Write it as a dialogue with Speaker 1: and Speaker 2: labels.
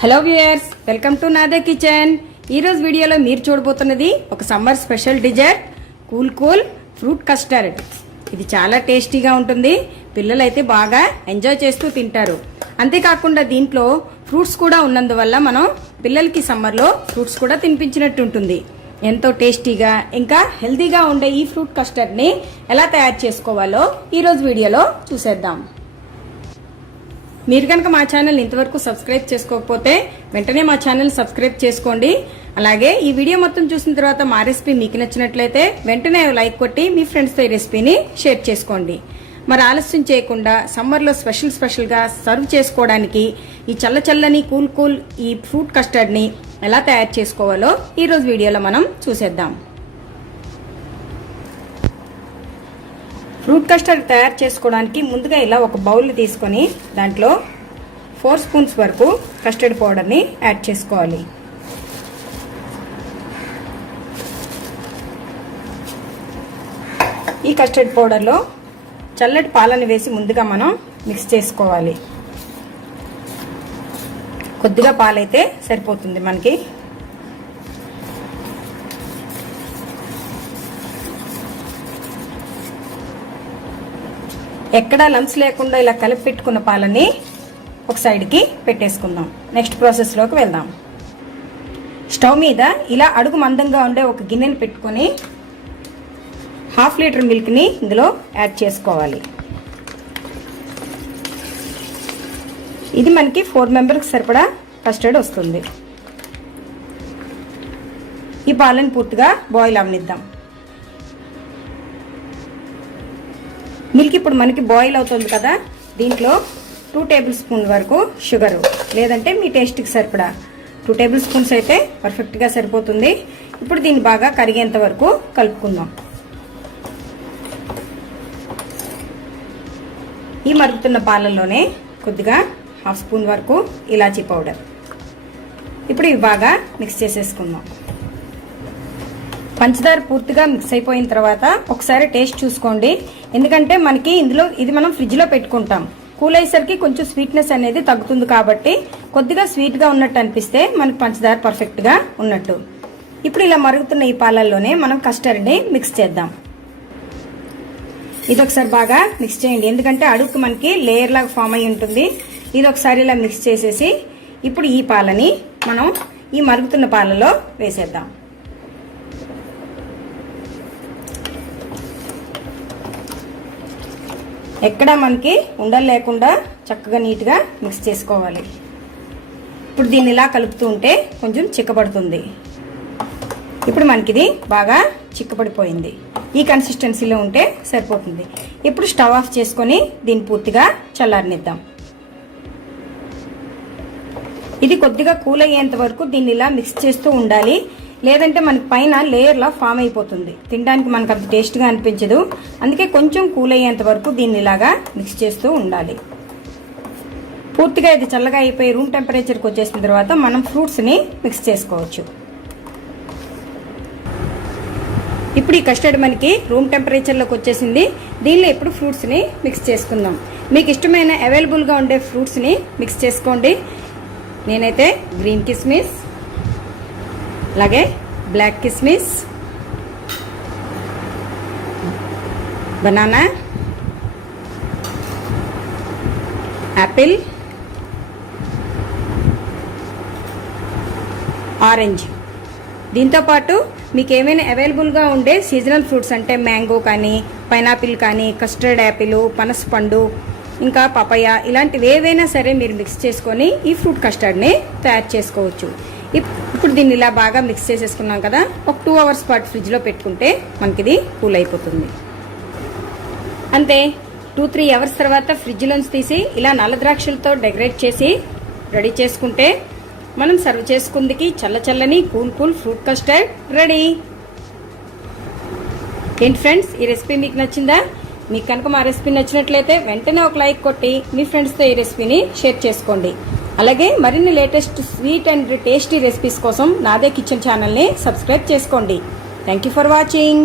Speaker 1: Hello viewers welcome to Nade kitchen ఈరోజు వీడియోలో మీరు చూడబోతున్నది ఒక summer special dessert cool cool fruit custard. ఇది చాలా టేస్టీగా ఉంటుంది. పిల్లలైతే బాగా ఎంజాయ్ చేస్తూ తింటారు. అంతేకాకుండా దీంట్లో ఫ్రూట్స్ కూడా ఉన్నందువల్ల మనం పిల్లలకి సమ్మర్లో ఫ్రూట్స్ కూడా తినిపించినట్టు ఉంటుంది. ఎంతో టేస్టీగా ఇంకా హెల్తీగా ఉండే ఈ ఫ్రూట్ కస్టర్డ్ని ఎలా తయారు చేసుకోవాలో ఈరోజు వీడియోలో చూసేద్దాం. మీరు కనుక మా ఛానల్ ఇంతవరకు సబ్స్క్రైబ్ చేసుకోకపోతే వెంటనే మా ఛానల్ సబ్స్క్రైబ్ చేసుకోండి. అలాగే ఈ వీడియో మొత్తం చూసిన తర్వాత మా రెసిపీ మీకు నచ్చినట్లయితే వెంటనే లైక్ కొట్టి మీ ఫ్రెండ్స్తో ఈ రెసిపీని షేర్ చేసుకోండి. మరి ఆలస్యం చేయకుండా సమ్మర్లో స్పెషల్ స్పెషల్గా సర్వ్ చేసుకోవడానికి ఈ చల్ల చల్లని కూల్ కూల్ ఈ ఫ్రూట్ కస్టర్డ్ని ఎలా తయారు చేసుకోవాలో ఈరోజు వీడియోలో మనం చూసేద్దాం. ఫ్రూట్ కస్టర్డ్ తయారు చేసుకోవడానికి ముందుగా ఇలా ఒక బౌల్ తీసుకొని దాంట్లో ఫోర్ స్పూన్స్ వరకు కస్టర్డ్ పౌడర్ని యాడ్ చేసుకోవాలి. ఈ కస్టర్డ్ పౌడర్లో చల్లటి పాలను వేసి ముందుగా మనం మిక్స్ చేసుకోవాలి. కొద్దిగా పాలైతే సరిపోతుంది మనకి. ఎక్కడా లంప్స్ లేకుండా ఇలా కలిపి పెట్టుకున్న పాలని ఒక సైడ్కి పెట్టేసుకుందాం. నెక్స్ట్ ప్రాసెస్లోకి వెళ్దాం. స్టవ్ మీద ఇలా అడుగు మందంగా ఉండే ఒక గిన్నెని పెట్టుకొని హాఫ్ లీటర్ మిల్క్ని ఇందులో యాడ్ చేసుకోవాలి. ఇది మనకి ఫోర్ మెంబర్కి సరిపడా కస్టర్డ్ వస్తుంది. ఈ పాలను పూర్తిగా బాయిల్ అవనిద్దాం. మిల్క్ ఇప్పుడు మనకి బాయిల్ అవుతుంది కదా దీంట్లో టూ టేబుల్ స్పూన్ వరకు షుగరు లేదంటే మీ టేస్ట్కి సరిపడా. టూ టేబుల్ స్పూన్స్ అయితే పర్ఫెక్ట్గా సరిపోతుంది. ఇప్పుడు దీన్ని బాగా కరిగేంత వరకు కలుపుకుందాం. ఈ మరుగుతున్న పాలల్లోనే కొద్దిగా హాఫ్ స్పూన్ వరకు ఇలాచీ పౌడర్. ఇప్పుడు ఇవి బాగా మిక్స్ చేసేసుకుందాం. పంచదార పూర్తిగా మిక్స్ అయిపోయిన తర్వాత ఒకసారి టేస్ట్ చూసుకోండి. ఎందుకంటే మనకి ఇందులో ఇది మనం ఫ్రిడ్జ్లో పెట్టుకుంటాం. కూల్ అయ్యేసరికి కొంచెం స్వీట్నెస్ అనేది తగ్గుతుంది కాబట్టి కొద్దిగా స్వీట్గా ఉన్నట్టు అనిపిస్తే మనకి పంచదార పర్ఫెక్ట్గా ఉన్నట్టు. ఇప్పుడు ఇలా మరుగుతున్న ఈ పాలల్లోనే మనం కస్టర్డ్ని మిక్స్ చేద్దాం. ఇది ఒకసారి బాగా మిక్స్ చేయండి. ఎందుకంటే అడుగు మనకి లేయర్ లాగా ఫామ్ అయి ఉంటుంది. ఇది ఒకసారి ఇలా మిక్స్ చేసేసి ఇప్పుడు ఈ పాలని మనం ఈ మరుగుతున్న పాలలో వేసేద్దాం. ఎక్కడ మనకి ఉండలు లేకుండా చక్కగా నీట్గా మిక్స్ చేసుకోవాలి. ఇప్పుడు దీన్ని ఇలా కలుపుతూ ఉంటే కొంచెం చిక్కబడుతుంది. ఇప్పుడు మనకిది బాగా చిక్కబడిపోయింది. ఈ కన్సిస్టెన్సీలో ఉంటే సరిపోతుంది. ఇప్పుడు స్టవ్ ఆఫ్ చేసుకొని దీన్ని పూర్తిగా చల్లారనిద్దాం. ఇది కొద్దిగా కూల్ అయ్యేంత వరకు దీన్ని ఇలా మిక్స్ చేస్తూ ఉండాలి. లేదంటే మనకి పైన లేయర్లా ఫామ్ అయిపోతుంది. తినడానికి మనకు అంత టేస్ట్గా అనిపించదు. అందుకే కొంచెం కూల్ అయ్యేంత వరకు దీన్ని ఇలాగా మిక్స్ చేస్తూ ఉండాలి. పూర్తిగా ఇది చల్లగా అయిపోయి రూమ్ టెంపరేచర్కి వచ్చేసిన తర్వాత మనం ఫ్రూట్స్ని మిక్స్ చేసుకోవచ్చు. ఇప్పుడు ఈ కస్టర్డ్ మనకి రూమ్ టెంపరేచర్లోకి వచ్చేసింది. దీనిలో ఇప్పుడు ఫ్రూట్స్ని మిక్స్ చేసుకుందాం. మీకు ఇష్టమైన అవైలబుల్గా ఉండే ఫ్రూట్స్ని మిక్స్ చేసుకోండి. నేనైతే గ్రీన్ కిస్మిస్ అలాగే బ్లాక్ కిస్మిస్ బనానా యాపిల్ ఆరెంజ్. దీంతోపాటు మీకు ఏమైనా అవైలబుల్గా ఉండే సీజనల్ ఫ్రూట్స్ అంటే మ్యాంగో కానీ పైనాపిల్ కానీ కస్టర్డ్ యాపిల్ పనస పండు ఇంకా పపయ ఇలాంటివి ఏవైనా సరే మీరు మిక్స్ చేసుకొని ఈ ఫ్రూట్ కస్టర్డ్ని తయారు చేసుకోవచ్చు. ఇప్పుడు దీన్ని ఇలా బాగా మిక్స్ చేసేసుకున్నాం కదా. ఒక టూ అవర్స్ పాటు ఫ్రిడ్జ్లో పెట్టుకుంటే మనకి ఇది కూల్ అయిపోతుంది. అంతే. టూ త్రీ అవర్స్ తర్వాత ఫ్రిడ్జ్లోంచి తీసి ఇలా నల్ల ద్రాక్షలతో డెకరేట్ చేసి రెడీ చేసుకుంటే మనం సర్వ్ చేసుకుందికి చల్ల చల్లని cool cool fruit custard ready. ఏంటి ఫ్రెండ్స్ ఈ రెసిపీ మీకు నచ్చిందా? మీకు కనుక మా రెసిపీ నచ్చినట్లయితే వెంటనే ఒక లైక్ కొట్టి మీ ఫ్రెండ్స్తో ఈ రెసిపీని షేర్ చేసుకోండి. అలాగే మరిన్ని latest sweet and tasty recipes కోసం నాదే కిచెన్ ఛానల్ని సబ్స్క్రైబ్ చేసుకోండి. Thank you for watching